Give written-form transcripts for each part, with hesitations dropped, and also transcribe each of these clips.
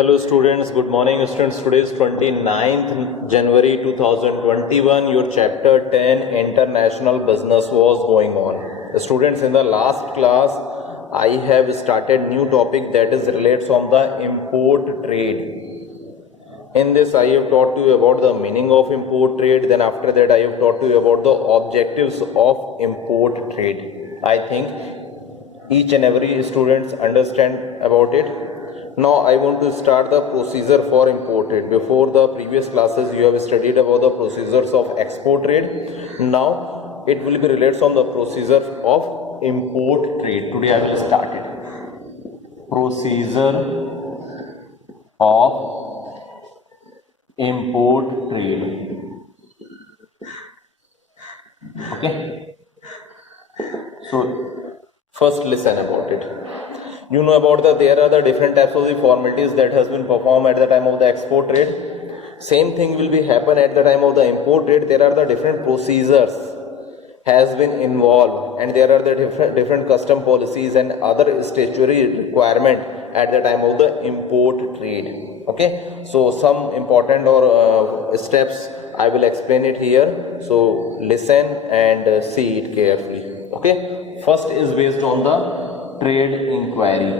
Hello students, good morning students. Today is 29th January 2021. Your chapter 10 international business was going on. Students, in the last class I have started new topic that is relates on the import trade. In this I have taught you about the meaning of import trade. Then after that I have taught you about the objectives of import trade. I think each and every students understand about it. Now I want to start the procedure for import trade. Before the previous classes you have studied about the procedures of export trade. Now it will be related on the procedure of import trade. Today I will start it. Procedure of import trade. Okay. So first listen about it. You know about there are the different types of the formalities that has been performed at the time of the export trade. Same thing will be happen at the time of the import trade. There are the different procedures has been involved, and there are the different custom policies and other statutory requirement at the time of the import trade. Okay, so some important or steps I will explain it here. So listen and see it carefully. Okay, first is based on the trade inquiry.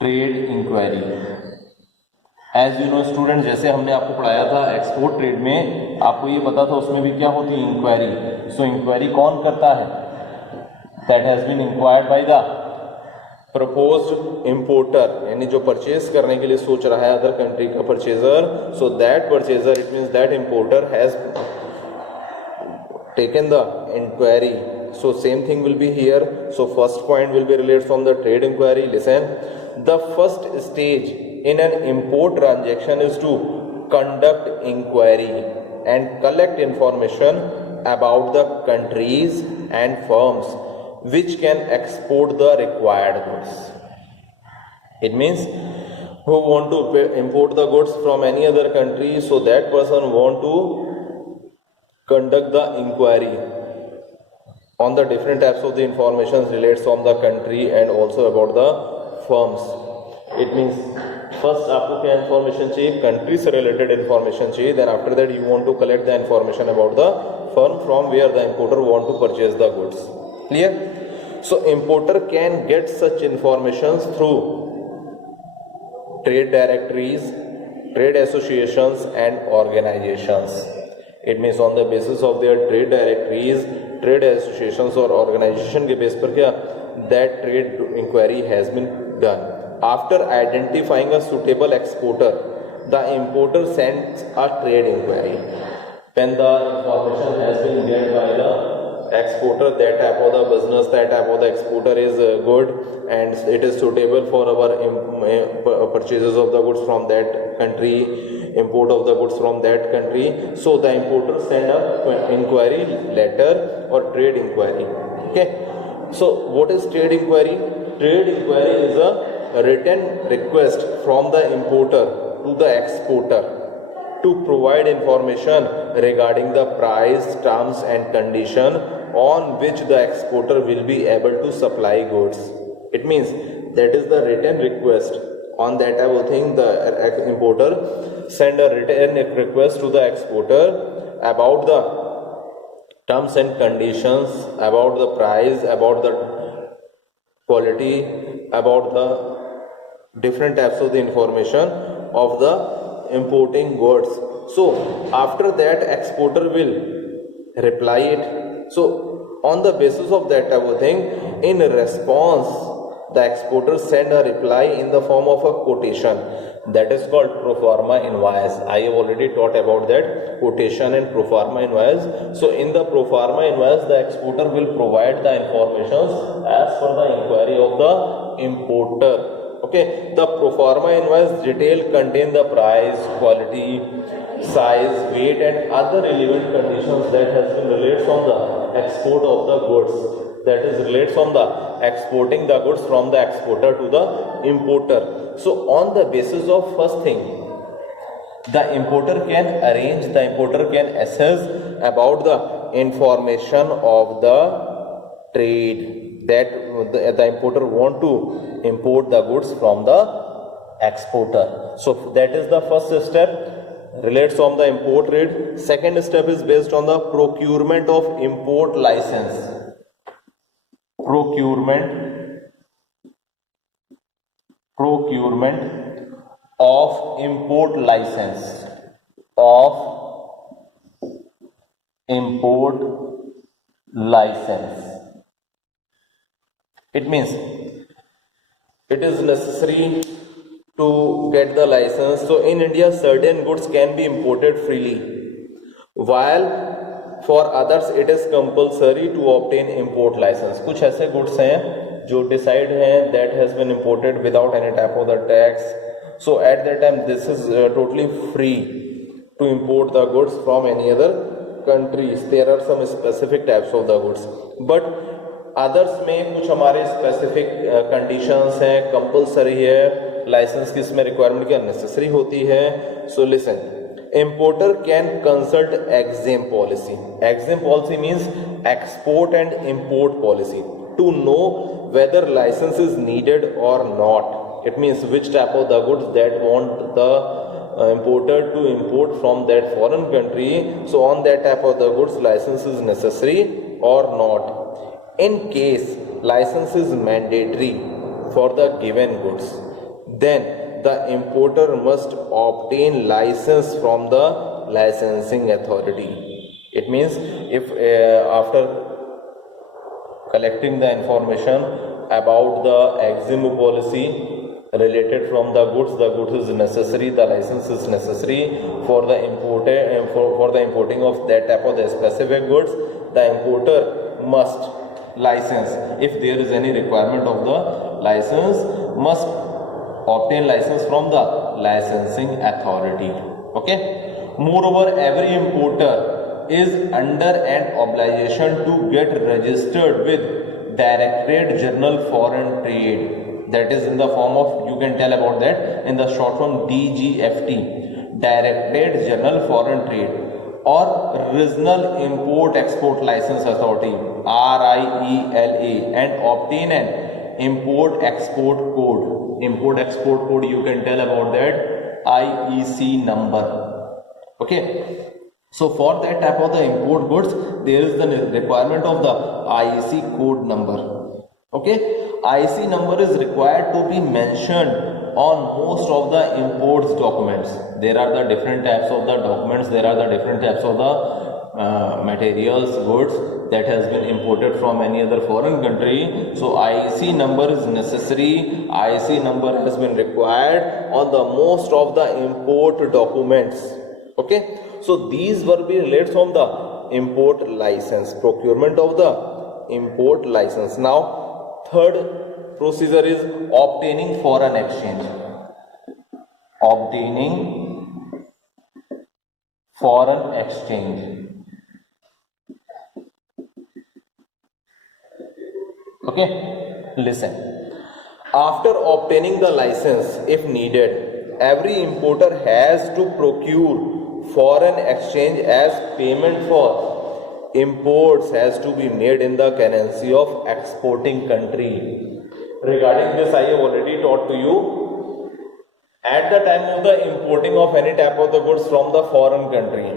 Trade inquiry as you know student, जैसे हमने आपको पढ़ाया था export trade में, आपको ये पता था उसमें भी क्या होती है, इंक्वायरी. सो इंक्वायरी कौन करता है? That has been inquired by the proposed importer, यानी जो परचेज करने के लिए सोच रहा है अदर कंट्री का purchaser. So that purchaser, it means that importer has taken the inquiry. So same thing will be here. So first point will be related from the trade inquiry. Listen, the first stage in an import transaction is to conduct inquiry and collect information about the countries and firms which can export the required goods. It means who want to import the goods from any other country, so that person want to conduct the inquiry on the different types of the information relates from the country and also about the firms. It means first आपको क्या information चाहिए? Country से related information चाहिए. Then after that you want to collect the information about the firm from where the importer want to purchase the goods. Clear? So importer can get such informations through trade directories, trade associations and organizations. It means on the basis of their trade directories, trade associations or organization के base पर क्या that trade inquiry has been done. After identifying a suitable exporter, the importer sends a trade inquiry. When the information has been get by the exporter, that type of the business, that type of the exporter is good and it is suitable for our purchases of the goods from that country, import of the goods from that country. So the importer send a inquiry letter or trade inquiry. Okay, so what is trade inquiry? Trade inquiry is a written request from the importer to the exporter to provide information regarding the price, terms and condition on which the exporter will be able to supply goods. It means that is the written request. On that type of thing, the importer send a written request to the exporter about the terms and conditions, about the price, about the quality, about the different types of the information of the importing goods. So after that exporter will reply it. So on the basis of that type of thing, in response the exporter send a reply in the form of a quotation that is called pro forma invoice. I have already taught about that quotation and pro forma invoice. So in the pro forma invoice, the exporter will provide the information as per the inquiry of the importer. Okay, the pro forma invoice detail contain the price, quality, size, weight and other relevant conditions that has been related from the export of the goods, that is related from the exporting the goods from the exporter to the importer. So on the basis of first thing, the importer can arrange, the importer can assess about the information of the trade, that the importer want to import the goods from the exporter. So that is the first step, relates on the import rate. Second step is based on the procurement of import license. Procurement of import license, of import license. It means it is necessary to get the license. So in India certain goods can be imported freely, while for others it is compulsory to obtain import license. कुछ ऐसे goods हैं जो decide हैं that has been imported without any type of the tax. So at that time this is totally free to import the goods from any other countries. There are some specific types of the goods, but others में कुछ हमारे specific conditions हैं, compulsory है, licence की इसमें requirement क्या necessary होती है. So listen, importer can consult EXIM policy. EXIM policy means export and import policy, to know whether license is needed or not. It means which type of the goods that want the importer to import from that foreign country. So on that type of the goods license is necessary or not. In case license is mandatory for the given goods, then the importer must obtain license from the licensing authority. It means if after collecting the information about the EXIM policy related from the goods is necessary, the license is necessary for the for the importing of that type of the specific goods, the importer must license, if there is any requirement of the license, must obtain license from the licensing authority. Okay. Moreover, every importer is under an obligation to get registered with Directorate General Foreign Trade. That is in the form of, you can tell about that in the short form DGFT, Directorate General Foreign Trade, or Regional Import Export License Authority, RIELA, and obtain an import export code. Import export code, you can tell about that, IEC number. Okay. So for that type of the import goods, there is the requirement of the IEC code number. Okay. IEC number is required to be mentioned on most of the imports documents. There are the different types of the documents, there are the different types of the materials, goods that has been imported from any other foreign country. So IEC number is necessary, IEC number has been required on the most of the import documents. Okay. So these will be related from the import license, procurement of the import license. Now third procedure is obtaining foreign exchange. Obtaining foreign exchange. Okay, listen. After obtaining the license, if needed, every importer has to procure foreign exchange as payment for imports has to be made in the currency of exporting country. Regarding this, I have already taught to you. At the time of the importing of any type of the goods from the foreign country,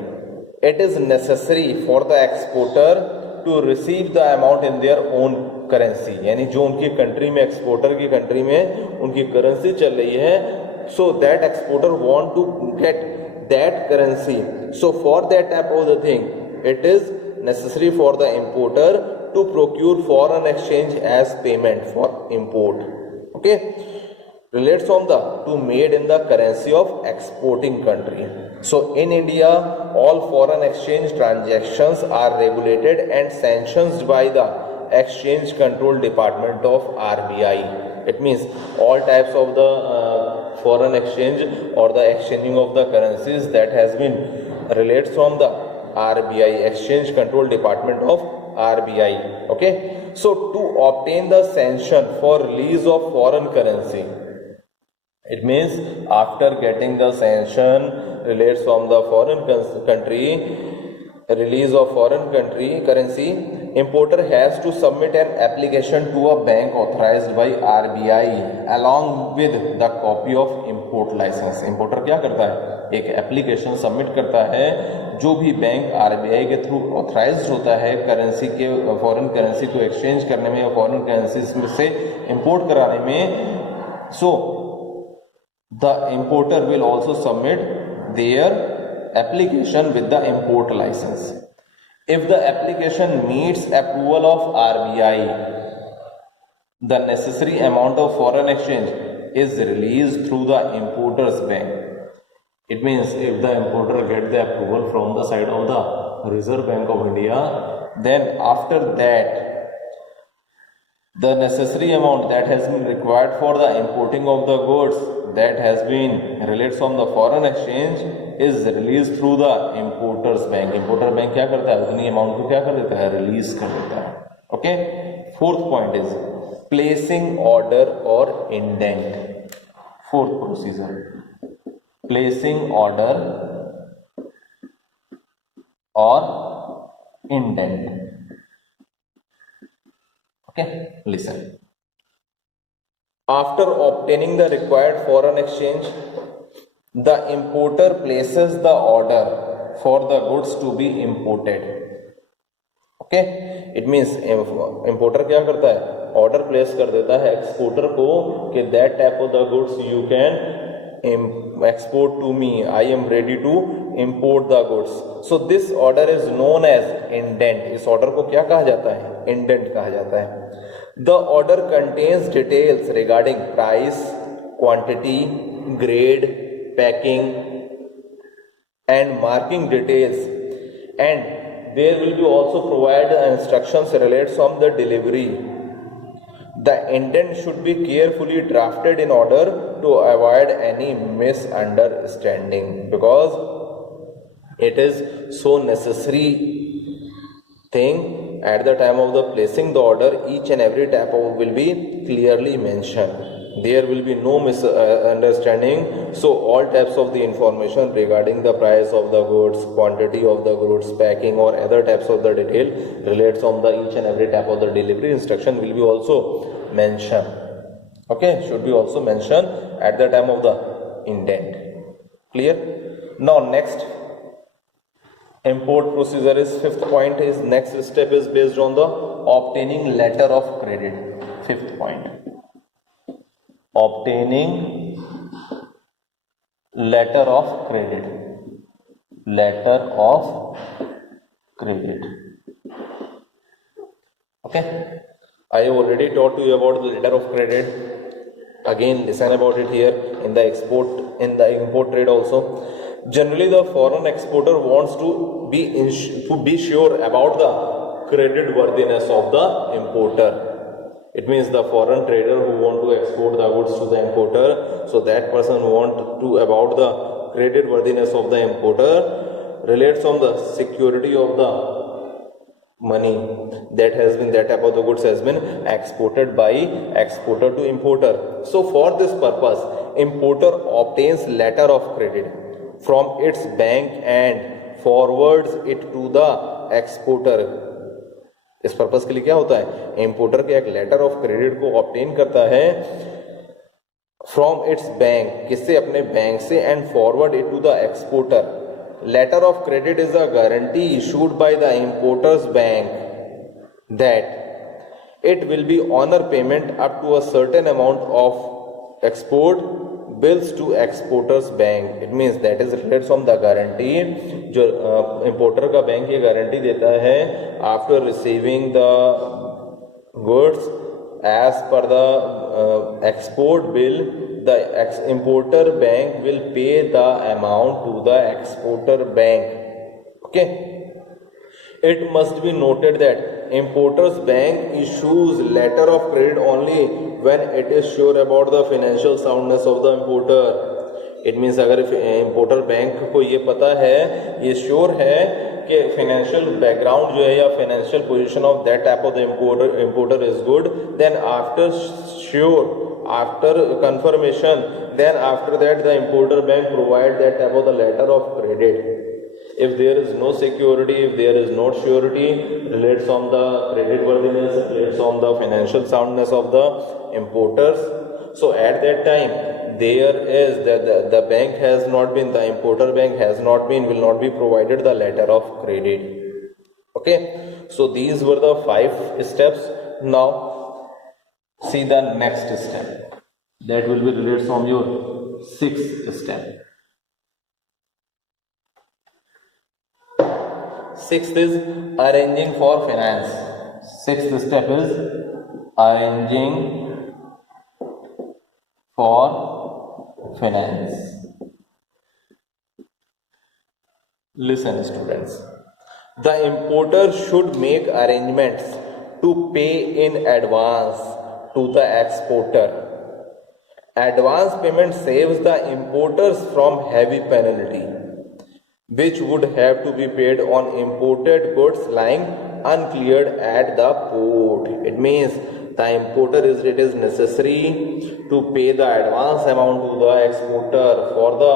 it is necessary for the exporter to receive the amount in their own currency. यानी जो उनकी country में, exporter की country में उनकी currency चल रही है, so that exporter want to get that currency. So for that type of the thing, it is necessary for the importer to procure foreign exchange as payment for import. Okay. Relates on the to made in the currency of exporting country. So in India, all foreign exchange transactions are regulated and sanctioned by the Exchange Control Department of RBI. It means all types of the foreign exchange or the exchanging of the currencies that has been relates from the RBI, Exchange Control Department of RBI. Okay. So to obtain the sanction for release of foreign currency, it means after getting the sanction relates from the foreign country, release of foreign country currency, importer has to submit an application to a bank authorized by RBI along with the copy of import license. importer क्या करता है, एक application submit करता है जो भी bank RBI के through authorised होता है करेंसी के, फॉरेन करेंसी को एक्सचेंज करने में या फॉरेन करेंसी से इंपोर्ट कराने में. So the importer will also submit there application with the import license. If the application meets approval of RBI, the necessary amount of foreign exchange is released through the importer's bank. It means if the importer gets the approval from the side of the Reserve Bank of India, then after that the necessary amount that has been required for the importing of the goods that has been released from the foreign exchange is released through the importer's bank. importer bank क्या करता है, उतनी amount को क्या कर देता है, release कर देता है. Okay. Fourth point is placing order और indent. Fourth procedure, placing order और indent. Okay, listen. After obtaining the required foreign exchange, the importer places the order for the goods to be imported. Okay, it means importer क्या करता है, order place कर देता है exporter को कि that type of the goods you can export to me. I am ready to import the goods. So this order is known as indent. इस order को क्या कहा जाता है, इंडेंट कहा जाता है. The order contains details regarding price, quantity, grade, packing and marking details, and there will be also provided instructions related from the delivery. The indent should be carefully drafted in order to avoid any misunderstanding, because it is so necessary thing at the time of the placing the order. Each and every type of will be clearly mentioned. There will be no misunderstanding. So all types of the information regarding the price of the goods, quantity of the goods, packing or other types of the detail relates on the each and every type of the delivery instruction will be also mentioned. Okay, should be also mentioned at the time of the indent. Clear? Now next import procedure is fifth point. Is next step is based on the obtaining letter of credit. Fifth point, obtaining letter of credit. Letter of credit. Okay, I have already taught you about the letter of credit. Again listen about it here in the import trade also. Generally the foreign exporter wants to be sure about the credit worthiness of the importer. It means the foreign trader who want to export the goods to the importer, so that person want to about the credit worthiness of the importer relates on the security of the money that has been, that type of the goods has been exported by exporter to importer. So for this purpose importer obtains letter of credit from its bank and forwards it to the exporter. इस purpose के लिए क्या होता है, importer के एक letter of credit को obtain करता है फ्रॉम इट्स बैंक, किससे, अपने बैंक से, and forward it to the exporter. Letter of credit is a guarantee issued by the importer's bank that it will be honour payment up to a certain amount of export bills to exporters bank. It means that is related from the guarantee. जो importer का bank ये guarantee देता है after receiving the goods as per the export bill, the importer bank will pay the amount to the exporter bank. Okay, it must be noted that importer's bank issues letter of credit only when it is sure about the financial soundness of the importer. It means अगर importer bank को ये पता है, ये sure है कि financial background जो है या financial position of that type of the importer is good, then after confirmation, then after that the importer bank provide that type of the letter of credit. If there is no security, if there is no surety, relates on the credit worthiness, relates on the financial soundness of the importers. So at that time, there is the bank has not been, the importer bank has not been, will not be provided the letter of credit. Okay, so these were the 5 steps. Now see the next step, that will be related from your 6th step. 6th is arranging for finance. 6th step is arranging for finance. Listen students, the importer should make arrangements to pay in advance to the exporter. Advance payment saves the importers from heavy penalty, which would have to be paid on imported goods lying uncleared at the port. It means the importer it is necessary to pay the advance amount to the exporter for the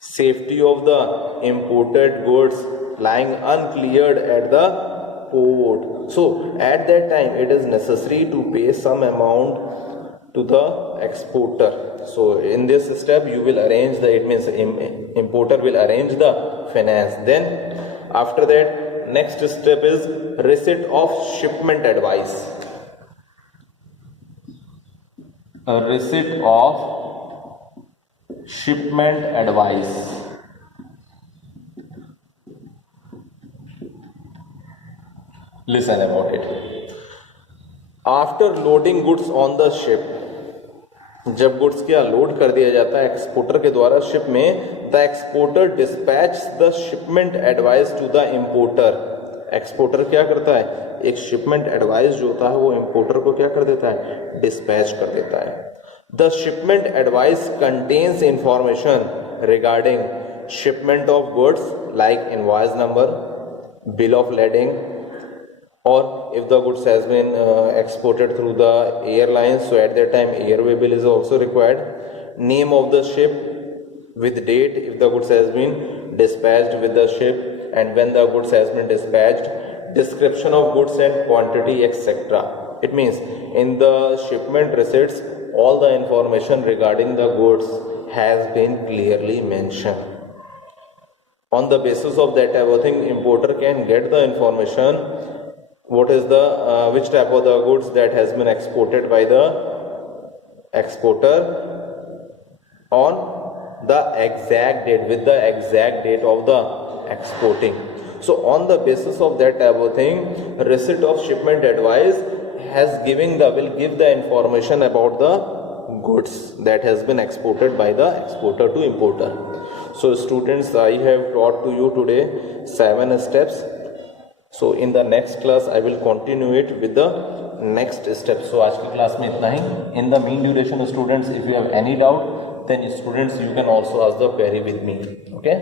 safety of the imported goods lying uncleared at the port. So at that time it is necessary to pay some amount to the exporter. So in this step you will arrange the, it means importer will arrange the finance. Then after that, next step is receipt of shipment advice. A receipt of shipment advice. Listen about it. After loading goods on the ship, जब goods क्या load कर दिया जाता है exporter के द्वारा ship में, the exporter dispatch the shipment advice to the importer. Exporter क्या करता है, एक शिपमेंट एडवाइस जो होता है वो इंपोर्टर को क्या कर देता है, डिस्पैच कर देता है. The shipment advice contains information regarding shipment of goods like invoice number, bill of lading, or if the goods has been exported through the airlines, so at that time airway bill is also required. Name of the ship with date if the goods has been dispatched with the ship and when the goods has been dispatched. Description of goods and quantity etc. It means in the shipment receipts all the information regarding the goods has been clearly mentioned. On the basis of that everything, importer can get the information what is the which type of the goods that has been exported by the exporter on the exact date, with the exact date of the exporting. So on the basis of that type of thing, receipt of shipment advice has giving the will give the information about the goods that has been exported by the exporter to importer. So students, I have taught to you today 7 steps. So in the next class I will continue it with the next step. So आज की class में इतना ही. In the mean duration students, if you have any doubt then students you can also ask the query with me. Okay.